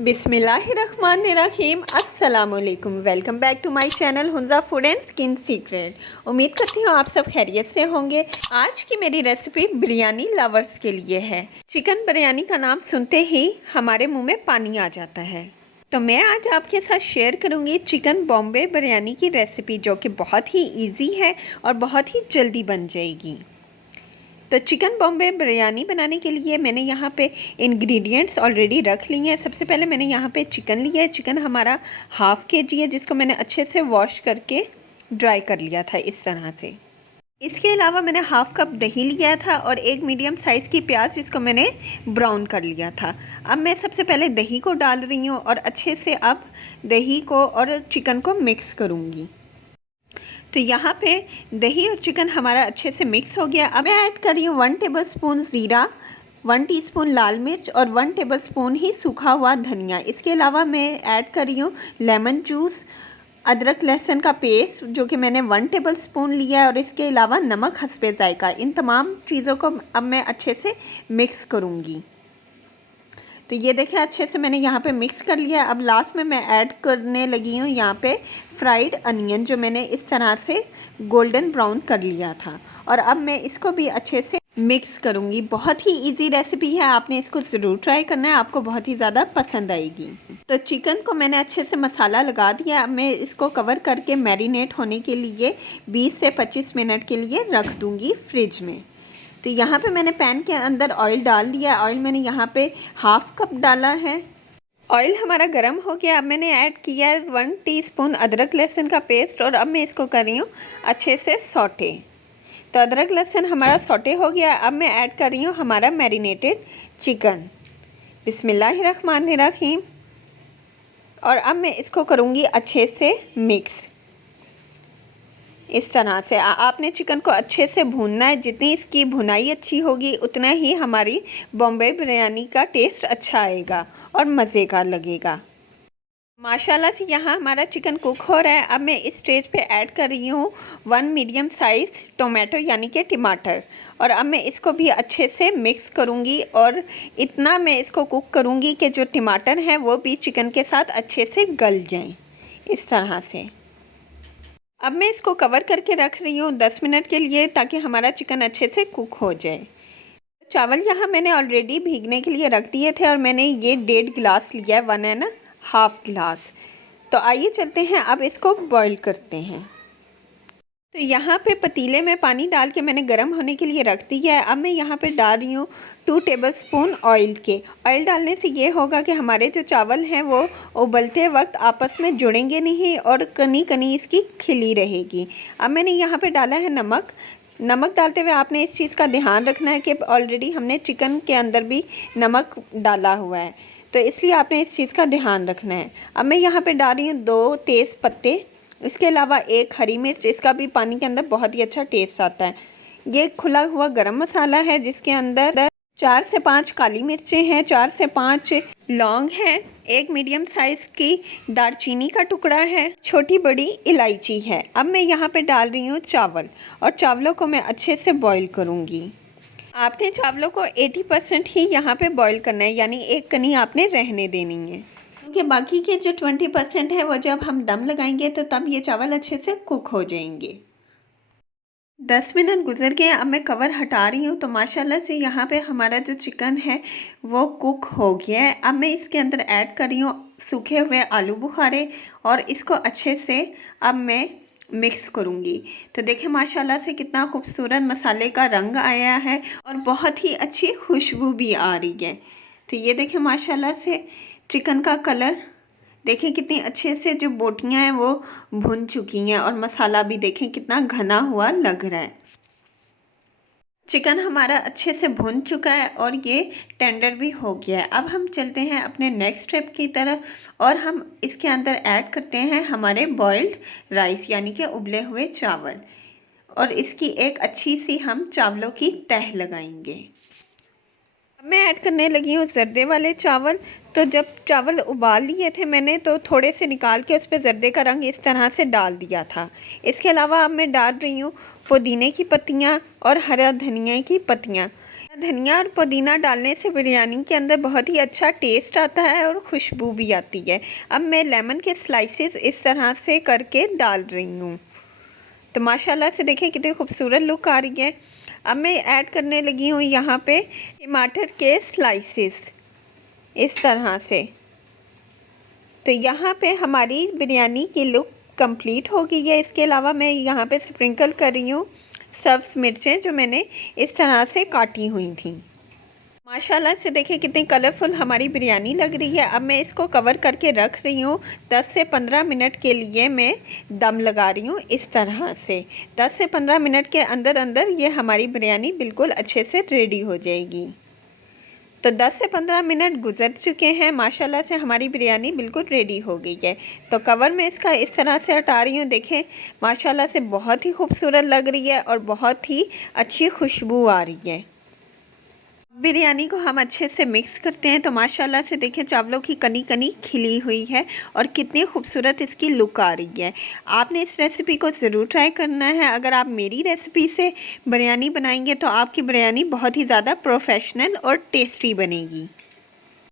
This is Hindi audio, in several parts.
बिस्मिल्लाहिर्रहमानिर्रहीम अस्सलामुअलैकुम। Welcome back to my channel Hunza food and skin secret. उम्मीद करती हूँ आप सब खैरियत से होंगे। आज की मेरी रेसिपी बिरयानी लवर्स के लिए है। चिकन बिरयानी का नाम सुनते ही हमारे मुंह में पानी आ जाता है। तो मैं आज आपके साथ शेयर करूँगी चिकन बॉम्बे बिरयानी की रेसिपी, जो कि बहुत ही ईजी है और बहुत ही जल्दी बन जाएगी। तो चिकन बॉम्बे बिरयानी बनाने के लिए मैंने यहाँ पे इंग्रेडिएंट्स ऑलरेडी रख लिए हैं। सबसे पहले मैंने यहाँ पे चिकन लिया है। चिकन हमारा हाफ़ kg है, जिसको मैंने अच्छे से वॉश करके ड्राई कर लिया था इस तरह से। इसके अलावा मैंने हाफ़ कप दही लिया था और एक मीडियम साइज़ की प्याज, जिसको मैंने ब्राउन कर लिया था। अब मैं सबसे पहले दही को डाल रही हूँ और अच्छे से अब दही को और चिकन को मिक्स करूँगी। तो यहाँ पे दही और चिकन हमारा अच्छे से मिक्स हो गया। अब मैं ऐड कर रही हूँ 1 टेबलस्पून ज़ीरा, 1 टीस्पून लाल मिर्च और 1 टेबलस्पून ही सूखा हुआ धनिया। इसके अलावा मैं ऐड कर रही हूँ लेमन जूस, अदरक लहसुन का पेस्ट, जो कि मैंने 1 टेबलस्पून लिया है, और इसके अलावा नमक हस्बे ज़ायका। इन तमाम चीज़ों को अब मैं अच्छे से मिक्स करूँगी। तो ये देखें, अच्छे से मैंने यहाँ पे मिक्स कर लिया। अब लास्ट में मैं ऐड करने लगी हूँ यहाँ पे फ्राइड अनियन, जो मैंने इस तरह से गोल्डन ब्राउन कर लिया था, और अब मैं इसको भी अच्छे से मिक्स करूँगी। बहुत ही इजी रेसिपी है, आपने इसको ज़रूर ट्राई करना है, आपको बहुत ही ज़्यादा पसंद आएगी। तो चिकन को मैंने अच्छे से मसाला लगा दिया। अब मैं इसको कवर करके मैरिनेट होने के लिए 20 से 25 मिनट के लिए रख दूँगी फ्रिज में। तो यहाँ पे मैंने पैन के अंदर ऑयल डाल दिया। ऑयल मैंने यहाँ पे हाफ़ कप डाला है। ऑयल हमारा गर्म हो गया। अब मैंने ऐड किया है 1 टीस्पून अदरक लहसुन का पेस्ट, और अब मैं इसको कर रही हूँ अच्छे से सौटे। तो अदरक लहसुन हमारा सौटे हो गया। अब मैं ऐड कर रही हूँ हमारा मैरिनेटेड चिकन। बिस्मिल्लाहिर्रहमानिर्रहीम। और अब मैं इसको करूँगी अच्छे से मिक्स। इस तरह से आपने चिकन को अच्छे से भूनना है। जितनी इसकी भुनाई अच्छी होगी, उतना ही हमारी बॉम्बे बिरयानी का टेस्ट अच्छा आएगा और मज़े का लगेगा। माशाल्लाह से यहाँ हमारा चिकन कुक हो रहा है। अब मैं इस स्टेज पे ऐड कर रही हूँ 1 मीडियम साइज़ टोमेटो, यानी कि टमाटर, और अब मैं इसको भी अच्छे से मिक्स करूँगी। और इतना मैं इसको कुक करूँगी कि जो टमाटर हैं वो भी चिकन के साथ अच्छे से गल जाएँ, इस तरह से। अब मैं इसको कवर करके रख रही हूँ 10 मिनट के लिए, ताकि हमारा चिकन अच्छे से कुक हो जाए। चावल यहाँ मैंने ऑलरेडी भीगने के लिए रख दिए थे, और मैंने ये 1.5 गिलास लिया है, 1.5 गिलास। तो आइए चलते हैं, अब इसको बॉईल करते हैं। तो यहाँ पे पतीले में पानी डाल के मैंने गर्म होने के लिए रख दिया है। अब मैं यहाँ पे डाल रही हूँ 2 टेबलस्पून ऑयल के। ऑयल डालने से ये होगा कि हमारे जो चावल हैं वो उबलते वक्त आपस में जुड़ेंगे नहीं, और कनी कनी इसकी खिली रहेगी। अब मैंने यहाँ पे डाला है नमक। नमक डालते हुए आपने इस चीज़ का ध्यान रखना है कि ऑलरेडी हमने चिकन के अंदर भी नमक डाला हुआ है, तो इसलिए आपने इस चीज़ का ध्यान रखना है। अब मैं यहाँ पे डाल रही हूँ 2 तेज़ पत्ते, इसके अलावा 1 हरी मिर्च। इसका भी पानी के अंदर बहुत ही अच्छा टेस्ट आता है। ये खुला हुआ गरम मसाला है, जिसके अंदर 4 से 5 काली मिर्चें हैं, 4 से 5 लौंग हैं, 1 मीडियम साइज़ की दालचीनी का टुकड़ा है, छोटी बड़ी इलायची है। अब मैं यहाँ पे डाल रही हूँ चावल, और चावलों को मैं अच्छे से बॉईल करूँगी। आपने चावलों को 80% ही यहाँ पे बॉईल करना है, यानी एक कनी आपने रहने देनी है, क्योंकि बाकी के जो 20% है वो जब हम दम लगाएंगे तो तब ये चावल अच्छे से कुक हो जाएंगे। 10 मिनट गुजर गए। अब मैं कवर हटा रही हूँ। तो माशाल्लाह से यहाँ पे हमारा जो चिकन है वो कुक हो गया है। अब मैं इसके अंदर ऐड कर रही हूँ सूखे हुए आलू बुखारे, और इसको अच्छे से अब मैं मिक्स करूँगी। तो देखें माशाल्लाह से कितना खूबसूरत मसाले का रंग आया है, और बहुत ही अच्छी खुशबू भी आ रही है। तो ये देखें माशाल्लाह से चिकन का कलर देखें, कितनी अच्छे से जो बोटियां हैं वो भुन चुकी हैं, और मसाला भी देखें कितना घना हुआ लग रहा है। चिकन हमारा अच्छे से भुन चुका है और ये टेंडर भी हो गया है। अब हम चलते हैं अपने नेक्स्ट स्टेप की तरफ, और हम इसके अंदर ऐड करते हैं हमारे बॉइल्ड राइस, यानी कि उबले हुए चावल, और इसकी एक अच्छी सी हम चावलों की तह लगाएंगे। अब मैं ऐड करने लगी हूँ ज़र्दे वाले चावल। तो जब चावल उबाल लिए थे मैंने, तो थोड़े से निकाल के उस पर ज़र्दे का रंग इस तरह से डाल दिया था। इसके अलावा अब मैं डाल रही हूँ पुदीने की पत्तियाँ और हरा धनिया की पत्तियाँ। धनिया और पुदीना डालने से बिरयानी के अंदर बहुत ही अच्छा टेस्ट आता है और खुशबू भी आती है। अब मैं लेमन के स्लाइसेस इस तरह से करके डाल रही हूँ। तो माशाल्लाह से देखें कितनी खूबसूरत लुक आ रही है। अब मैं ऐड करने लगी हूँ यहाँ पे टमाटर के स्लाइसेस इस तरह से। तो यहाँ पे हमारी बिरयानी की लुक कंप्लीट हो गई है। इसके अलावा मैं यहाँ पे स्प्रिंकल कर रही हूँ सब्ज़ मिर्चें जो मैंने इस तरह से काटी हुई थी। माशाल्लाह से देखें कितनी कलरफुल हमारी बिरयानी लग रही है। अब मैं इसको कवर करके रख रही हूँ 10 से 15 मिनट के लिए। मैं दम लगा रही हूँ इस तरह से। 10 से 15 मिनट के अंदर अंदर ये हमारी बिरयानी बिल्कुल अच्छे से रेडी हो जाएगी। तो 10 से 15 मिनट गुजर चुके हैं। माशाल्लाह से हमारी बिरयानी बिल्कुल रेडी हो गई है। तो कवर मैं इसका इस तरह से हटा रही हूँ। देखें माशाल्लाह से बहुत ही खूबसूरत लग रही है और बहुत ही अच्छी खुशबू आ रही है। बिरयानी को हम अच्छे से मिक्स करते हैं। तो माशाल्लाह से देखें चावलों की कनी कनी खिली हुई है और कितनी खूबसूरत इसकी लुक आ रही है। आपने इस रेसिपी को ज़रूर ट्राई करना है। अगर आप मेरी रेसिपी से बिरयानी बनाएंगे तो आपकी बिरयानी बहुत ही ज़्यादा प्रोफेशनल और टेस्टी बनेगी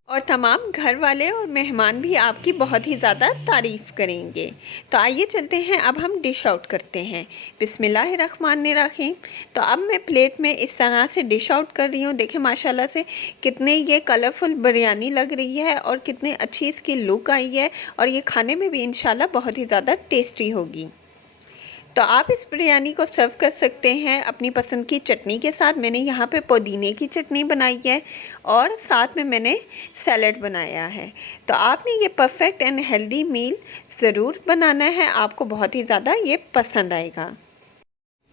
और तमाम घर वाले और मेहमान भी आपकी बहुत ही ज़्यादा तारीफ़ करेंगे। तो आइए चलते हैं, अब हम डिश आउट करते हैं। बिस्मिल्लाहिर्रहमानिर्रहीम। तो अब मैं प्लेट में इस तरह से डिश आउट कर रही हूँ। देखें माशाल्लाह से कितने ये कलरफुल बिरयानी लग रही है और कितनी अच्छी इसकी लुक आई है और ये खाने में भी इंशाल्लाह बहुत ही ज़्यादा टेस्टी होगी। तो आप इस बिरयानी को सर्व कर सकते हैं अपनी पसंद की चटनी के साथ। मैंने यहाँ पे पुदीने की चटनी बनाई है और साथ में मैंने सैलड बनाया है। तो आपने ये परफेक्ट एंड हेल्दी मील ज़रूर बनाना है, आपको बहुत ही ज़्यादा ये पसंद आएगा।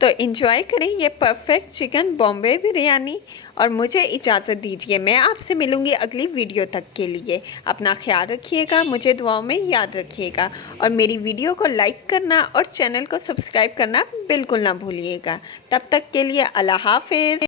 तो एंजॉय करें ये परफेक्ट चिकन बॉम्बे बिरयानी और मुझे इजाज़त दीजिए। मैं आपसे मिलूँगी अगली वीडियो तक के लिए। अपना ख्याल रखिएगा, मुझे दुआओं में याद रखिएगा और मेरी वीडियो को लाइक करना और चैनल को सब्सक्राइब करना बिल्कुल ना भूलिएगा। तब तक के लिए अल्लाह हाफ़िज़।